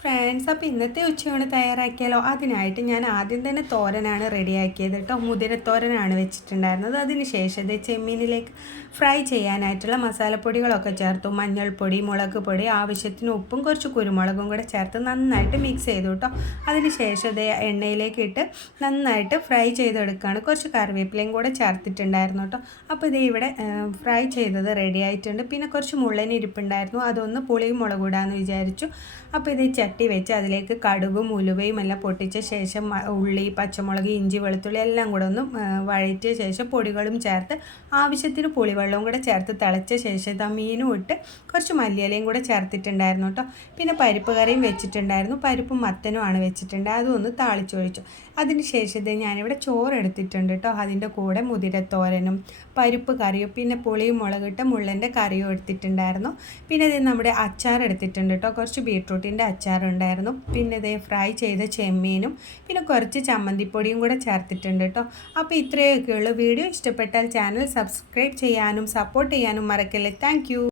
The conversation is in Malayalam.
ഫ്രണ്ട്സ് അപ്പോൾ ഇന്നത്തെ ഉച്ചയൂണ് തയ്യാറാക്കിയാലോ? അതിനായിട്ട് ഞാൻ ആദ്യം തന്നെ തോരനാണ് റെഡിയാക്കിയത് കേട്ടോ മുതിരത്തോരനാണ് വെച്ചിട്ടുണ്ടായിരുന്നത്. അതിന് ശേഷം ഇത് ചെമ്മീനിലേക്ക് ഫ്രൈ ചെയ്യാനായിട്ടുള്ള മസാലപ്പൊടികളൊക്കെ ചേർത്തു. മഞ്ഞൾപ്പൊടി മുളക് പൊടി ആവശ്യത്തിന് ഉപ്പും കുറച്ച് കുരുമുളകും കൂടെ ചേർത്ത് നന്നായിട്ട് മിക്സ് ചെയ്തു കേട്ടോ അതിന് ശേഷം എണ്ണയിലേക്ക് ഇട്ട് നന്നായിട്ട് ഫ്രൈ ചെയ്തെടുക്കുകയാണ് കുറച്ച് കറിവേപ്പിലയും കൂടെ ചേർത്തിട്ടുണ്ടായിരുന്നു കേട്ടോ അപ്പോൾ ഇത് ഇവിടെ ഫ്രൈ ചെയ്തത് റെഡി ആയിട്ടുണ്ട് പിന്നെ കുറച്ച് മുള്ളനിരിപ്പുണ്ടായിരുന്നു അതൊന്ന് പുളിയും മുളകൂടാന്ന് വിചാരിച്ചു. അപ്പോൾ ഇത് ചട്ടി വെച്ച് അതിലേക്ക് കടുകും ഉലുവയും എല്ലാം പൊട്ടിച്ച ശേഷം ഉള്ളി പച്ചമുളക് ഇഞ്ചി വെളുത്തുള്ളി എല്ലാം കൂടെ ഒന്ന് വഴറ്റിയ ശേഷം പൊടികളും ചേർത്ത് ആവശ്യത്തിന് പുളിവെള്ളവും കൂടെ ചേർത്ത് തിളച്ച ശേഷം മീനും ഇട്ട് കുറച്ച് മല്ലിയിലയും കൂടെ ചേർത്തിട്ടുണ്ടായിരുന്നു കേട്ടോ. പിന്നെ പരിപ്പ് കറിയും വെച്ചിട്ടുണ്ടായിരുന്നു. പരിപ്പും മത്തനുമാണ് വെച്ചിട്ടുണ്ട്. അതൊന്ന് താളിച്ചൊഴിച്ചു. അതിന് ശേഷം ഞാനിവിടെ ചോറ് എടുത്തിട്ടുണ്ട് കേട്ടോ. അതിന്റെ കൂടെ മുതിരത്തോരനും പരിപ്പ് കറിയും പിന്നെ പുളിയും മുളകിട്ട മുള്ളന്റെ കറിയും എടുത്തിട്ടുണ്ടായിരുന്നു. പിന്നെ ഇത് നമ്മുടെ അച്ചാർ എടുത്തിട്ടുണ്ട് കേട്ടോ. കുറച്ച് ബീട്രൂട്ടിന്റെ അച്ചാറുണ്ടായിരുന്നു പിന്നെ ഇതേ ഫ്രൈ ചെയ്ത ചെമ്മീനും പിന്നെ കുറച്ച് ചമ്മന്തിപ്പൊടിയും കൂടെ ചേർത്തിട്ടുണ്ട് കേട്ടോ. അപ്പോൾ ഇത്രയൊക്കെയുള്ളൂ വീഡിയോ. ഇഷ്ടപ്പെട്ടാൽ ചാനൽ സബ്സ്ക്രൈബ് ചെയ്യാനും സപ്പോർട്ട് ചെയ്യാനും മറക്കല്ലേ. താങ്ക്